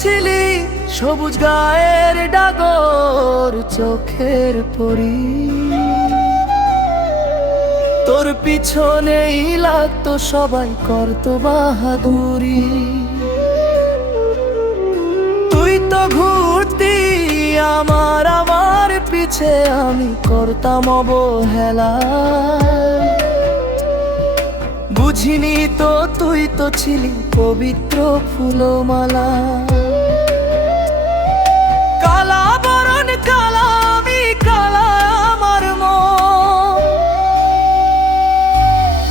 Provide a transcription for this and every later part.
ছিলি সবুজ গায়ের ডাগর চোখের পরি, তোর পিছনেই লাগতো সবাই করতো বাহাদুরি। তুই তো ঘুরতি আমার পিছে, আমি করতাম অবহেলা। বুঝিনি তো তুই তো ছিলি পবিত্র ফুলমালা। কালা বরণ কালা আমি, কালা আমার মন।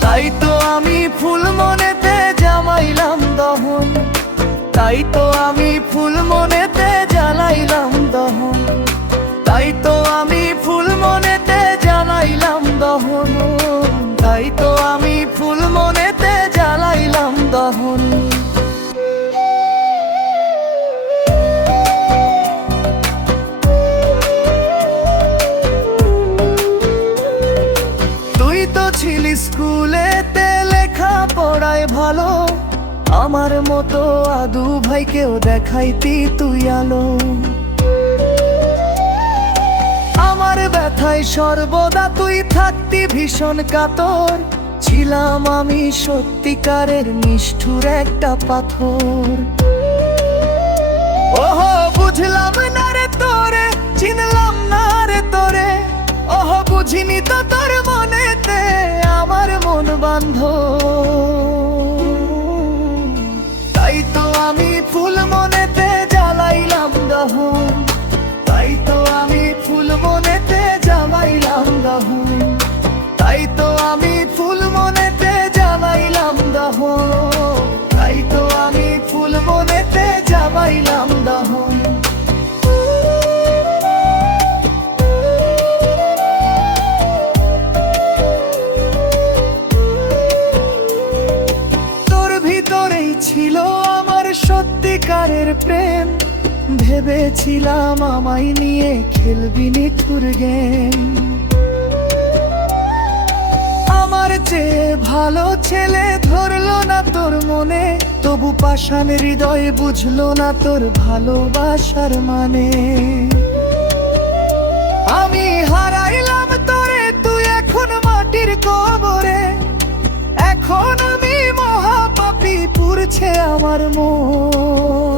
তাই তো আমি ফুল মনেতে জামাইলাম দহন, তাই তো আমি ফুল মনেতে জ্বালাইলাম দহন, তাই তো আমি ফুল মনেতে জ্বালাইলাম দহন, তাই তো আমি ফুল মনেতে জ্বালাইলাম দহন। তুই তো ছিলি স্কুলেতে লেখা পড়ায় ভালো, আমার মতো আদু ভাইকেও দেখাইতি তুই আলো। আমার ব্যথায় সর্বদা তুই থাকতি ভীষণ কাতর, ছিলাম আমি সত্যিকারের নিষ্ঠুর একটা পাথর। ওহো বুঝলাম না রে তোরে, চিনলাম না রে তোরে, ওহো বুঝিনি তো তোর মনেতে আমার মন বান্ধ। তাই তো আমি ফুল মনেতে জ্বালাইলাম দহন, তাই তো আমি ফুল মনেতে জ্বালাইলাম দহন, তাই তো আমি ফুল মনেতে জ্বালাইলাম দহন, তাই তো আমি ফুল মনেতে জ্বালাইলাম দহন। তোর ভিতরেই ছিল আমার সত্যিকারের প্রেম, ভেবেছিলাম আমায় নিয়ে খেলবি নিঠুর গেম। আমার চেয়ে ভালো ছেলে ধরলো না তোর মনে, তবু পাষাণ হৃদয় বুঝলো না তোর ভালোবাসার মানে। আমি হারাইলাম তোরে, তুই এখন মাটির কবরে, এখন আমি মহাপাপী পুড়ছে আমার মন।